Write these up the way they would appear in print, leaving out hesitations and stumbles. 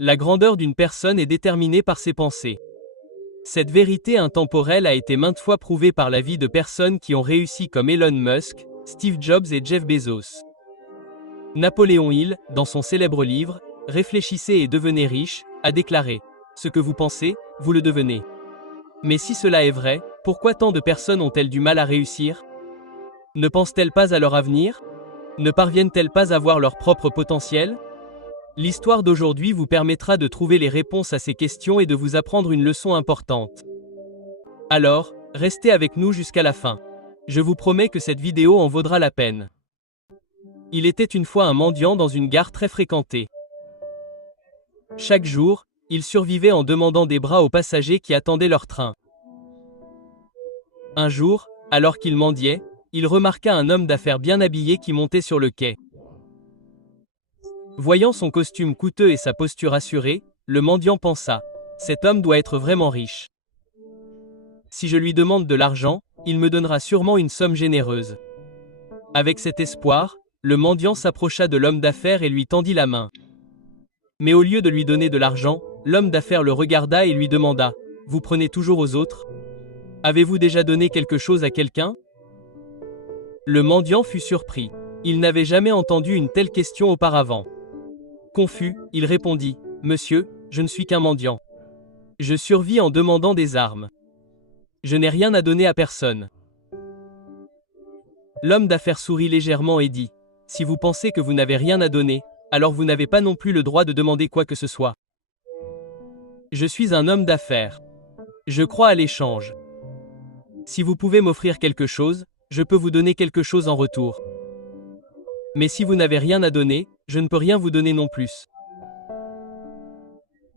La grandeur d'une personne est déterminée par ses pensées. Cette vérité intemporelle a été maintes fois prouvée par la vie de personnes qui ont réussi comme Elon Musk, Steve Jobs et Jeff Bezos. Napoléon Hill, dans son célèbre livre « Réfléchissez et devenez riche », a déclaré « Ce que vous pensez, vous le devenez ». Mais si cela est vrai, pourquoi tant de personnes ont-elles du mal à réussir? Ne pensent-elles pas à leur avenir? Ne parviennent-elles pas à voir leur propre potentiel? L'histoire d'aujourd'hui vous permettra de trouver les réponses à ces questions et de vous apprendre une leçon importante. Alors, restez avec nous jusqu'à la fin. Je vous promets que cette vidéo en vaudra la peine. Il était une fois un mendiant dans une gare très fréquentée. Chaque jour, il survivait en demandant des bras aux passagers qui attendaient leur train. Un jour, alors qu'il mendiait, il remarqua un homme d'affaires bien habillé qui montait sur le quai. Voyant son costume coûteux et sa posture assurée, le mendiant pensa « Cet homme doit être vraiment riche. Si je lui demande de l'argent, il me donnera sûrement une somme généreuse. » Avec cet espoir, le mendiant s'approcha de l'homme d'affaires et lui tendit la main. Mais au lieu de lui donner de l'argent, l'homme d'affaires le regarda et lui demanda « Vous prenez toujours aux autres? Avez-vous déjà donné quelque chose à quelqu'un ?» Le mendiant fut surpris. Il n'avait jamais entendu une telle question auparavant. Confus, il répondit « Monsieur, je ne suis qu'un mendiant. Je survis en demandant des armes. Je n'ai rien à donner à personne. » L'homme d'affaires sourit légèrement et dit « Si vous pensez que vous n'avez rien à donner, alors vous n'avez pas non plus le droit de demander quoi que ce soit. Je suis un homme d'affaires. Je crois à l'échange. Si vous pouvez m'offrir quelque chose, je peux vous donner quelque chose en retour. Mais si vous n'avez rien à donner, je ne peux rien vous donner non plus. »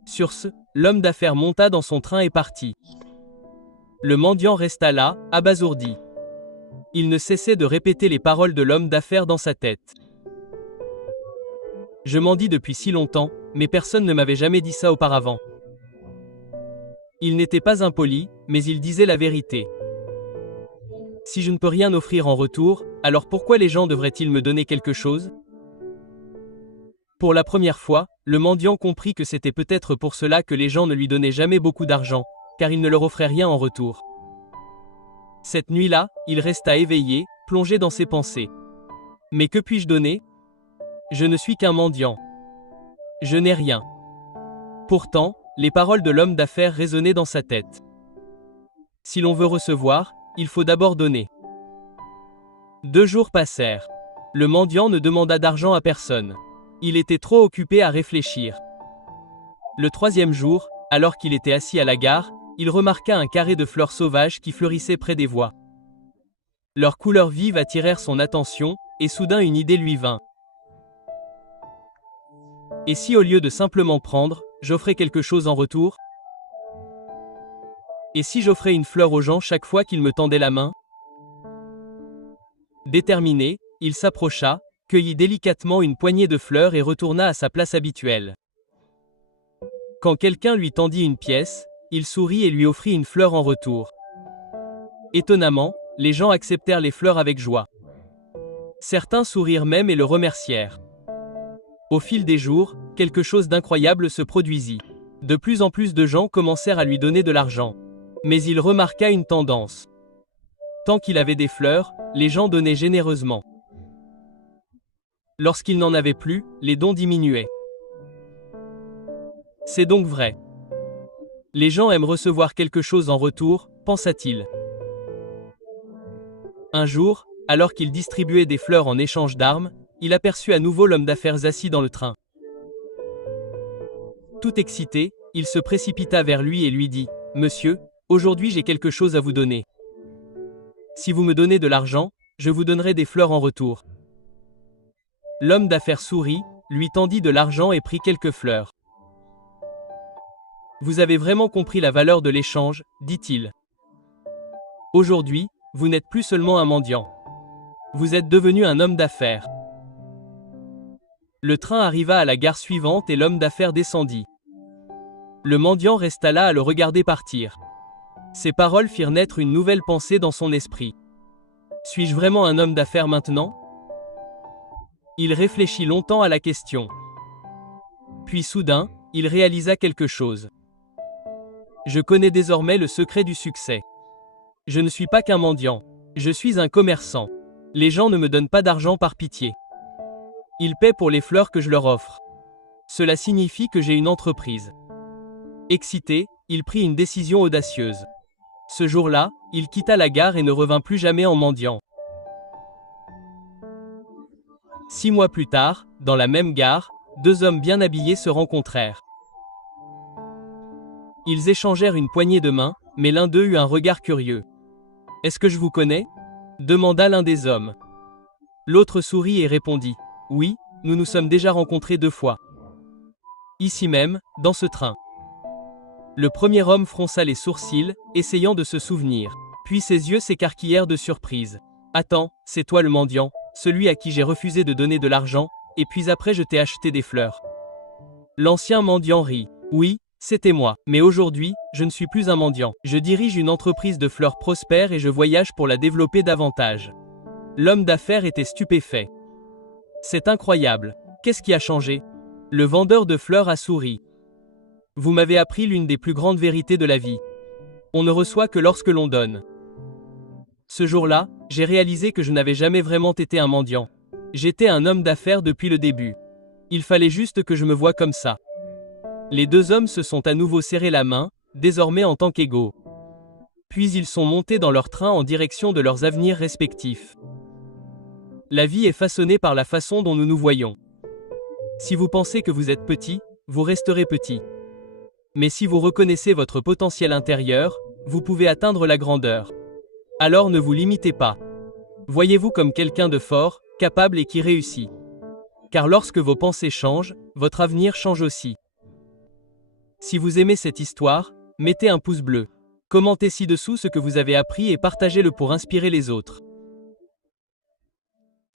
Sur ce, l'homme d'affaires monta dans son train et partit. Le mendiant resta là, abasourdi. Il ne cessait de répéter les paroles de l'homme d'affaires dans sa tête. « Je mendie depuis si longtemps, mais personne ne m'avait jamais dit ça auparavant. » Il n'était pas impoli, mais il disait la vérité. Si je ne peux rien offrir en retour, alors pourquoi les gens devraient-ils me donner quelque chose? Pour la première fois, le mendiant comprit que c'était peut-être pour cela que les gens ne lui donnaient jamais beaucoup d'argent, car il ne leur offrait rien en retour. Cette nuit-là, il resta éveillé, plongé dans ses pensées. Mais que puis-je donner? Je ne suis qu'un mendiant. Je n'ai rien. Pourtant, les paroles de l'homme d'affaires résonnaient dans sa tête. Si l'on veut recevoir, il faut d'abord donner. 2 jours passèrent. Le mendiant ne demanda d'argent à personne. Il était trop occupé à réfléchir. Le 3e jour, alors qu'il était assis à la gare, il remarqua un carré de fleurs sauvages qui fleurissaient près des voies. Leurs couleurs vives attirèrent son attention, et soudain une idée lui vint. Et si au lieu de simplement prendre, j'offrais quelque chose en retour? Et si j'offrais une fleur aux gens chaque fois qu'ils me tendaient la main? Déterminé, il s'approcha, cueillit délicatement une poignée de fleurs et retourna à sa place habituelle. Quand quelqu'un lui tendit une pièce, il sourit et lui offrit une fleur en retour. Étonnamment, les gens acceptèrent les fleurs avec joie. Certains sourirent même et le remercièrent. Au fil des jours, quelque chose d'incroyable se produisit. De plus en plus de gens commencèrent à lui donner de l'argent. Mais il remarqua une tendance. Tant qu'il avait des fleurs, les gens donnaient généreusement. Lorsqu'il n'en avait plus, les dons diminuaient. C'est donc vrai. Les gens aiment recevoir quelque chose en retour, pensa-t-il. Un jour, alors qu'il distribuait des fleurs en échange d'armes, il aperçut à nouveau l'homme d'affaires assis dans le train. Tout excité, il se précipita vers lui et lui dit « Monsieur, aujourd'hui j'ai quelque chose à vous donner. Si vous me donnez de l'argent, je vous donnerai des fleurs en retour. » L'homme d'affaires sourit, lui tendit de l'argent et prit quelques fleurs. « Vous avez vraiment compris la valeur de l'échange, » dit-il. « Aujourd'hui, vous n'êtes plus seulement un mendiant. Vous êtes devenu un homme d'affaires. » Le train arriva à la gare suivante et l'homme d'affaires descendit. Le mendiant resta là à le regarder partir. Ces paroles firent naître une nouvelle pensée dans son esprit. « Suis-je vraiment un homme d'affaires maintenant ? » Il réfléchit longtemps à la question. Puis soudain, il réalisa quelque chose. Je connais désormais le secret du succès. Je ne suis pas qu'un mendiant. Je suis un commerçant. Les gens ne me donnent pas d'argent par pitié. Ils paient pour les fleurs que je leur offre. Cela signifie que j'ai une entreprise. Excité, il prit une décision audacieuse. Ce jour-là, il quitta la gare et ne revint plus jamais en mendiant. 6 mois plus tard, dans la même gare, 2 hommes bien habillés se rencontrèrent. Ils échangèrent une poignée de main, mais l'un d'eux eut un regard curieux. « Est-ce que je vous connais » demanda l'un des hommes. L'autre sourit et répondit « Oui, nous nous sommes déjà rencontrés 2 fois. Ici même, dans ce train. » Le premier homme fronça les sourcils, essayant de se souvenir. Puis ses yeux s'écarquillèrent de surprise. « Attends, c'est toi le mendiant, celui à qui j'ai refusé de donner de l'argent, et puis après je t'ai acheté des fleurs. » L'ancien mendiant rit. « Oui, c'était moi, mais aujourd'hui, je ne suis plus un mendiant. Je dirige une entreprise de fleurs prospère et je voyage pour la développer davantage. » L'homme d'affaires était stupéfait. « C'est incroyable. Qu'est-ce qui a changé ?» Le vendeur de fleurs a souri. « Vous m'avez appris l'une des plus grandes vérités de la vie. On ne reçoit que lorsque l'on donne. » Ce jour-là, j'ai réalisé que je n'avais jamais vraiment été un mendiant. J'étais un homme d'affaires depuis le début. Il fallait juste que je me voie comme ça. Les 2 hommes se sont à nouveau serré la main, désormais en tant qu'égaux. Puis ils sont montés dans leur train en direction de leurs avenirs respectifs. La vie est façonnée par la façon dont nous nous voyons. Si vous pensez que vous êtes petit, vous resterez petit. Mais si vous reconnaissez votre potentiel intérieur, vous pouvez atteindre la grandeur. Alors ne vous limitez pas. Voyez-vous comme quelqu'un de fort, capable et qui réussit. Car lorsque vos pensées changent, votre avenir change aussi. Si vous aimez cette histoire, mettez un pouce bleu. Commentez ci-dessous ce que vous avez appris et partagez-le pour inspirer les autres.